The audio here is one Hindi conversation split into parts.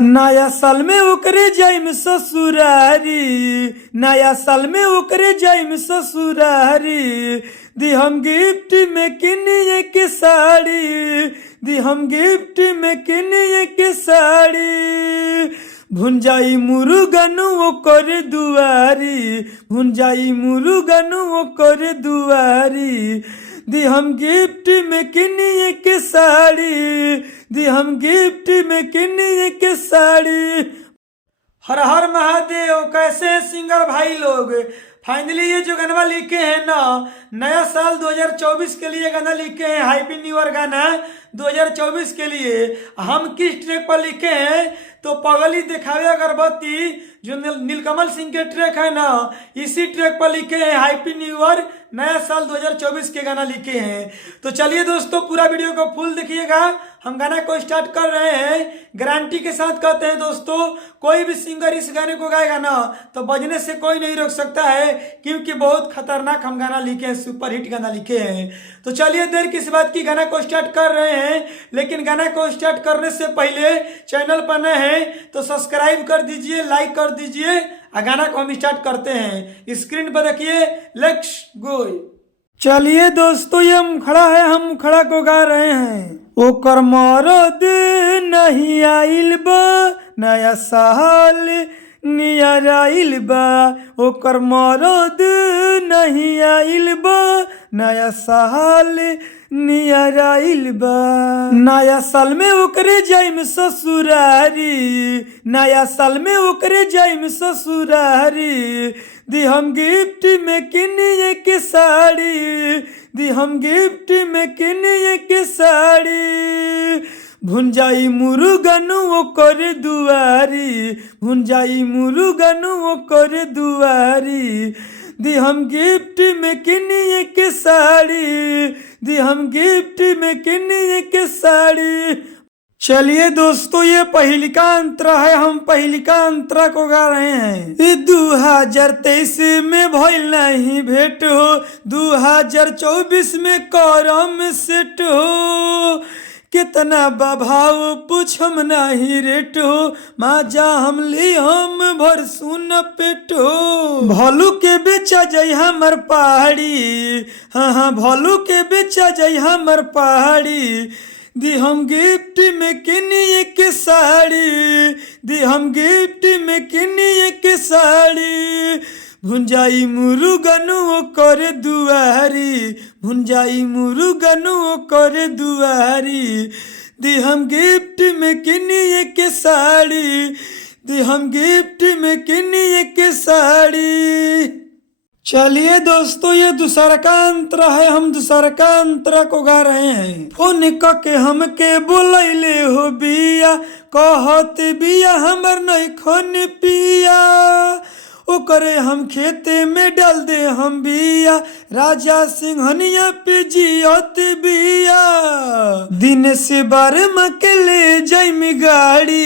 नया साल में ओकरे जाइम ससुरारी, नया साल में ओकरे जाइम ससुरारी। दी हम गिफ्ट में किनिए के साड़ी, दी हम गिफ्ट में किनिए के साड़ी। भुंजाई मुरुगनु ओकर दुआरी, भुंजाई मुरुगनु ओकर दुआरी। दी हम गिफ्ट में किनिए के साड़ी, दी हम गिफ्ट में किनिए के साड़ी। हर हर महादेव। कैसे हैं सिंगर भाई लोग? फाइनली ये जो गाना लिखे हैं ना, नया साल 2024 के लिए गाना लिखे हैं, हैप्पी न्यू ईयर गाना 2024 के लिए। हम किस ट्रैक पर लिखे हैं तो पगली दिखावे अगरबत्ती जो नीलकमल सिंह के ट्रैक है ना, इसी ट्रैक पर लिखे हैं हैप्पी न्यू ईयर नया साल 2024 के गाना लिखे हैं। तो चलिए दोस्तों पूरा वीडियो को फुल देखिएगा। हम गाना को स्टार्ट कर रहे हैं, गारंटी के साथ कहते हैं दोस्तों, कोई भी सिंगर इस गाने को गाएगा ना तो बजने से कोई नहीं रोक सकता है, क्योंकि बहुत खतरनाक हम गाना लिखे हैं, सुपर हिट गाना लिखे हैं। तो चलिए देर किस बात की, गाना को स्टार्ट कर रहे हैं। लेकिन गाना को स्टार्ट करने से पहले चैनल पर नए हैं तो सब्सक्राइब कर दीजिए, लाइक कर दीजिए। गाना को हम स्टार्ट करते हैं। स्क्रीन पर देखिए, लेट्स गो। चलिए दोस्तों ये हम खड़ा को गा रहे हैं। ओकर मरद नहीं आइल बा, नया साल नियर आइल बा। ओकर मरद नहीं आइल बा, नया साल नियर आइल बा। नया साल में ओकरे जाइम ससुरारी, नया साल में ओकरे जाइम ससुरारी। दी हम गिफ्ट में किनिए के साड़ी, दी हम गिफ्ट में किनिए के साड़ी। भुंजाई मुरुगनु ओकर दुआरी, भुंजाई मुरुगनु ओकर दुआरी। दी हम गिफ्ट में किनिए के साड़ी, दी हम गिफ्ट में किनिए के साड़ी। चलिए दोस्तों ये पहिलिका अंतरा है, हम पहिलिका अंतरा को गा रहे हैं। 2023 में भइल नहीं भेंट हो, 2024 में करम सेट हो। कितना बभाव पूछम नहीं रेट हो, माजा हम ली हम भर सुन पेट हो। भलू के बेचा जाई हमर पहाड़ी, हाँ हाँ भलू के बेचा जाई हमर पहाड़ी। दी हम गिफ्ट में किनिए के साड़ी, दी हम गिफ्ट में किनिए के साड़ी। भुंजाई मुरुगनु ओकर दुआरी, भुंजाई मुरुगनु ओकर दुआरी। दी हम गिफ्ट में किनिए के साड़ी, दी हम गिफ्ट में किनिए के साड़ी। चलिए दोस्तों ये दूसरा का अंतरा है, हम दूसरा का अंतरा को गा रहे हैं। फोन के हमके बोलैले हो बिया, कहत बिया हमर नहीं खन पिया। ओकरे हम खेते में डाल दे हम बिया, राजा सिंहनिया पे जियत बिया। दिन से बारह के ले जाइम गाड़ी।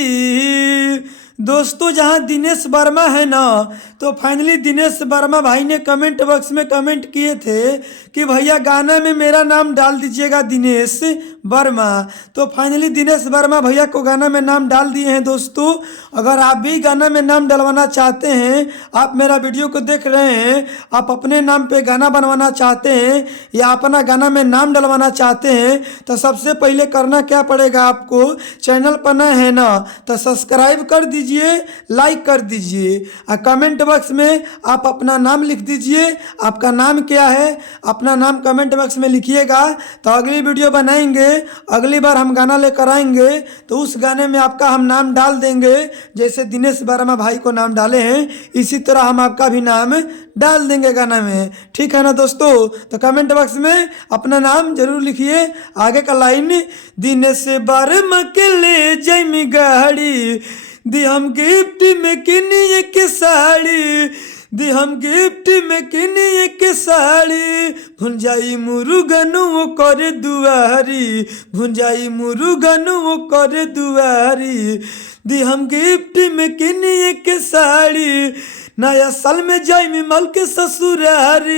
दोस्तों जहाँ दिनेश वर्मा है ना, तो फाइनली दिनेश वर्मा भाई ने कमेंट बॉक्स में कमेंट किए थे कि भैया गाना में मेरा नाम डाल दीजिएगा दिनेश वर्मा। तो फाइनली दिनेश वर्मा भैया को गाना में नाम डाल दिए हैं। दोस्तों अगर आप भी गाना में नाम डलवाना चाहते हैं, आप मेरा वीडियो को देख रहे हैं, आप अपने नाम पे गाना बनवाना चाहते हैं या अपना गाना में नाम डलवाना चाहते हैं, तो सबसे पहले करना क्या पड़ेगा आपको, चैनल पर नए है ना तो सब्सक्राइब कर दीजिए, लाइक कर दीजिए और कमेंट बॉक्स में आप अपना नाम लिख दीजिए। आपका नाम क्या है, अपना नाम कमेंट बॉक्स में लिखिएगा, तो अगली वीडियो बनाएंगे, अगली बार हम गाना लेकर आएंगे तो उस गाने में आपका हम नाम डाल देंगे। जैसे दिनेश वर्मा भाई को नाम डाले हैं, इसी तरह हम आपका भी नाम डाल देंगे गाना में, ठीक है ना दोस्तों। तो कमेंट बॉक्स में अपना नाम जरूर लिखिए। आगे का लाइन, दिनेश वर्मा के ले जाइम गाड़ी। दी हम गिफ्ट में किनिए के साड़ी, दी हम गिफ्ट में किनिए के साड़ी। भुंजाई मुरुगनु ओकर दुआरी, भुंजाई मुरुगनु ओकर दुआरी। दी हम गिफ्ट में किनिए के साड़ी। नया साल में जाई में मल के ससुरारी।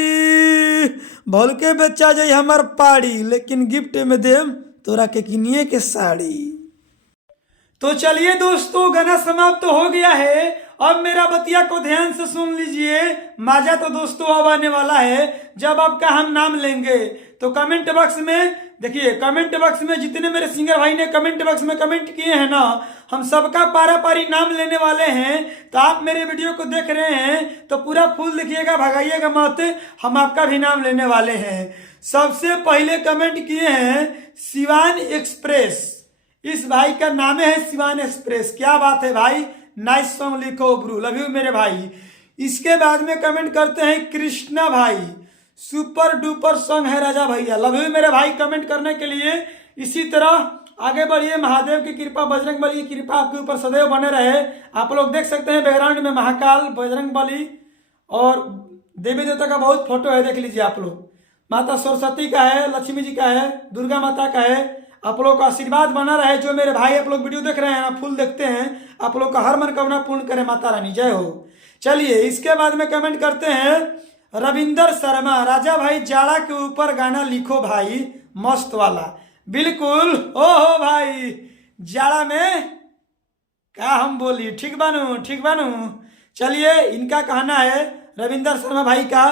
भल के बेचा जाई हमार पाड़ी, लेकिन गिफ्ट में देम तोरा के किनिए के साड़ी। तो चलिए दोस्तों, गाना समाप्त तो हो गया है। अब मेरा बतिया को ध्यान से सुन लीजिए। मजा तो दोस्तों अब आने वाला है जब आपका हम नाम लेंगे। तो कमेंट बॉक्स में देखिए, कमेंट बॉक्स में जितने मेरे सिंगर भाई ने कमेंट बॉक्स में कमेंट किए हैं ना, हम सबका पारा पारी नाम लेने वाले हैं। तो आप मेरे वीडियो को देख रहे हैं तो पूरा फुल देखिएगा, भगाइएगा मत, हम आपका भी नाम लेने वाले हैं। सबसे पहले कमेंट किए हैं शिवान एक्सप्रेस। इस भाई का नाम है शिवान एक्सप्रेस। क्या बात है भाई, नाइस सॉन्ग लिखो ब्रू, लव यू मेरे भाई। इसके बाद में कमेंट करते हैं कृष्णा भाई, सुपर डुपर सॉन्ग है राजा भैया, लव यू मेरे भाई कमेंट करने के लिए। इसी तरह आगे बढ़िए, महादेव की कृपा, बजरंग बली की कृपा आपके ऊपर सदैव बने रहे। आप लोग देख सकते हैं बैकग्राउंड में महाकाल, बजरंग बली और देवी देवता का बहुत फोटो है, देख लीजिए आप लोग। माता सरस्वती का है, लक्ष्मी जी का है, दुर्गा माता का है। आप लोग का आशीर्वाद बना रहे। जो मेरे भाई आप लोग वीडियो देख रहे हैं, आप फुल देखते हैं, आप लोग का हर मनोकामना पूर्ण करे माता रानी, जय हो। चलिए इसके बाद में कमेंट करते हैं रविंदर शर्मा, राजा भाई जाड़ा के ऊपर गाना लिखो भाई, मस्त वाला। बिल्कुल, ओहो भाई जाड़ा में क्या हम बोली, ठीक बानू, ठीक बानू। चलिए इनका कहना है रविंदर शर्मा भाई का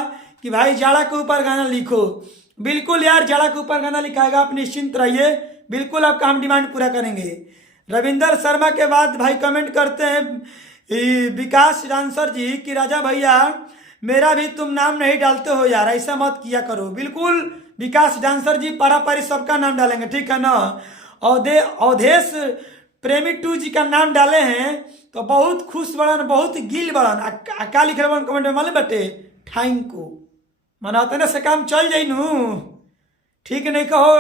कि भाई जाड़ा के ऊपर गाना लिखो। बिल्कुल यार, जाड़ा के ऊपर गाना लिखाएगा, आप निश्चिंत रहिए, बिल्कुल आपका हम डिमांड पूरा करेंगे। रविंदर शर्मा के बाद भाई कमेंट करते हैं विकास डांसर जी कि राजा भैया मेरा भी तुम नाम नहीं डालते हो यार, ऐसा मत किया करो। बिल्कुल विकास डांसर जी, पारा पारी सबका नाम डालेंगे, ठीक है ना। अवधेश प्रेमी 2 जी का नाम डाले हैं तो बहुत खुश बड़न, बहुत गिल बड़न। का लिख रहे कमेंट में मालूम बटे, थैंक यू मनाते ना से काम चल जाई नू, ठीक नहीं कहो।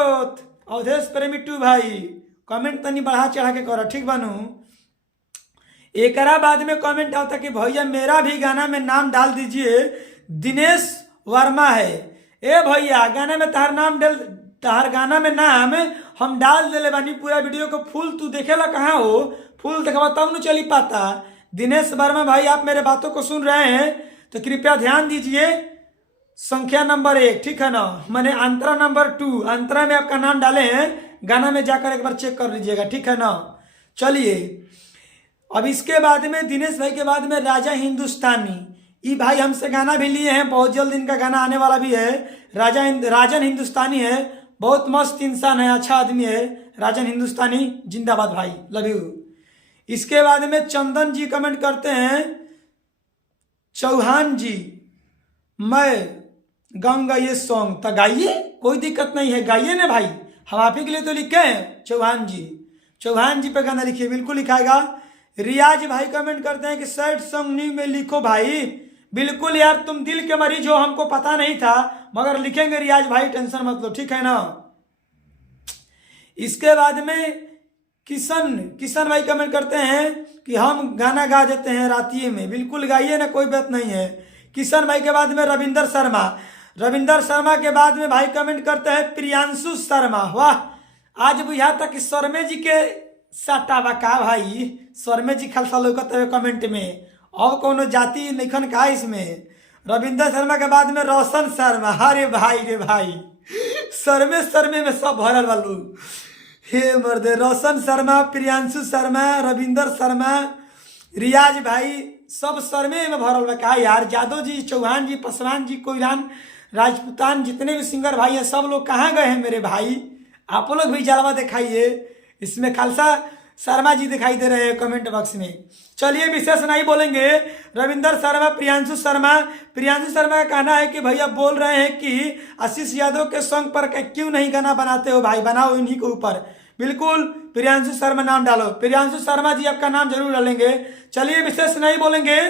अवधेश प्रेमी 2 भाई कमेंट तनी बढ़ा चढ़ा के करो, ठीक बानू। एक बाद में कमेंट आता कि भैया मेरा भी गाना में नाम डाल दीजिए, दिनेश वर्मा है। ए भैया गाना में तहार गाना में नाम हम डाल देले बानी, पूरा वीडियो को फुल तू देखेला कहाँ हो, फुल देखा तब न चली पाता। दिनेश वर्मा भाई आप मेरे बातों को सुन रहे हैं तो कृपया ध्यान दीजिए। संख्या नंबर 1, ठीक है ना, मैंने अंतरा नंबर 2, अंतरा में आपका नाम डाले हैं, गाना में जाकर एक बार चेक कर लीजिएगा, ठीक है ना। चलिए अब इसके बाद में दिनेश भाई के बाद में राजा हिंदुस्तानी, ये भाई हमसे गाना भी लिए हैं, बहुत जल्द इनका गाना आने वाला भी है। राजन हिंदुस्तानी है, बहुत मस्त इंसान है, अच्छा आदमी है। राजन हिंदुस्तानी जिंदाबाद भाई, लव यू। इसके बाद में चंदन जी कमेंट करते हैं चौहान जी मैं गाऊंगा ये सॉन्ग, तो गाइए, कोई दिक्कत नहीं है, गाइए ना भाई, हम आप ही के लिए तो लिखे हैं। चौहान जी पे गाना लिखिए, बिल्कुल लिखाएगा। रियाज भाई कमेंट करते हैं कि सैड सॉन्ग न्यू में लिखो भाई। बिल्कुल यार, तुम दिल के मरीज हो, हमको पता नहीं था, मगर लिखेंगे रियाज भाई, टेंशन मत लो, ठीक है ना। इसके बाद में किशन भाई कमेंट करते हैं कि हम गाना गा देते हैं रातिये में। बिल्कुल गाइए ना, कोई बात नहीं है। किशन भाई के बाद में रविंदर शर्मा के बाद में भाई कमेंट करते हैं प्रियांशु शर्मा। वाह, आज बुझा तक शर्मे जी के सटावा का भाई, शर्मे जी खालसा लौकते हुए कमेंट में, और कोनो जाति लिखन का इसमें। रविंदर शर्मा के बाद में रोशन शर्मा, अरे भाई रे भाई, शर्मे में सब भरल वालू, हे मर्दे। रोशन शर्मा, प्रियांशु शर्मा, रविंदर शर्मा, रियाज भाई, सब शर्मे में भरल बा का यार। यादव जी, चौहान जी, पासवान जी, कोयरान, राजपूतान, जितने भी सिंगर भाई हैं सब लोग कहाँ गए हैं मेरे भाई, आप लोग भी जलवा दिखाइए। इसमें खालसा शर्मा जी दिखाई दे रहे हैं कमेंट बॉक्स में। चलिए विशेष नहीं बोलेंगे। रविंदर शर्मा, प्रियांशु शर्मा का कहना है कि भैया बोल रहे हैं कि आशीष यादव के सॉन्ग पर क्यों नहीं गाना बनाते हो भाई, बनाओ इन्हीं के ऊपर। बिल्कुल प्रियांशु शर्मा नाम डालो, प्रियांशु शर्मा जी आपका नाम जरूर डालेंगे। चलिए विशेष नहीं बोलेंगे।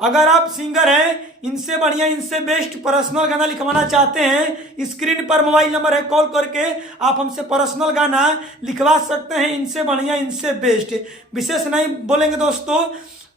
अगर आप सिंगर हैं, इनसे बढ़िया, इनसे बेस्ट पर्सनल गाना लिखवाना चाहते हैं, स्क्रीन पर मोबाइल नंबर है, कॉल करके आप हमसे पर्सनल गाना लिखवा सकते हैं। इनसे बढ़िया, इनसे बेस्ट, विशेष नहीं बोलेंगे दोस्तों।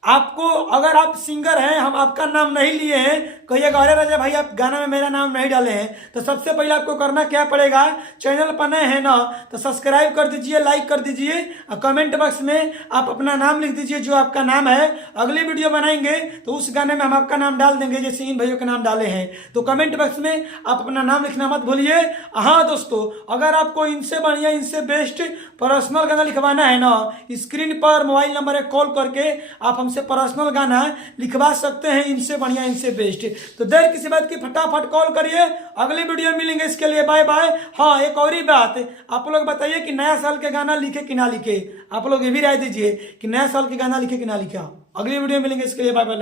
आपको अगर आप सिंगर हैं, हम आपका नाम नहीं लिए हैं, कहिएगा अरे राजा भाई आप गाना में मेरा नाम नहीं डाले हैं, तो सबसे पहले आपको करना क्या पड़ेगा, चैनल पर नए हैं ना तो सब्सक्राइब कर दीजिए, लाइक कर दीजिए और कमेंट बॉक्स में आप अपना नाम लिख दीजिए जो आपका नाम है। अगली वीडियो बनाएंगे तो उस गाने में हम आपका नाम डाल देंगे जैसे इन भाइयों के नाम डाले हैं। तो कमेंट बॉक्स में आप अपना नाम लिखना मत भूलिए। हाँ दोस्तों, अगर आपको इनसे बढ़िया इनसे बेस्ट पर्सनल गाना लिखवाना है ना, स्क्रीन पर मोबाइल नंबर है, कॉल करके आप हमसे पर्सनल गाना लिखवा सकते हैं, इनसे बढ़िया इनसे बेस्ट। तो देर किसी बात की, फटाफट कॉल करिए। अगली वीडियो मिलेंगे, इसके लिए बाय बाय। हाँ एक और ही बात, आप लोग बताइए कि नया साल के गाना लिखे कि ना लिखे, आप लोग ये भी राय दीजिए कि नया साल के गाना लिखे कि ना लिखे। अगली वीडियो मिलेंगे, इसके लिए बाय बाय।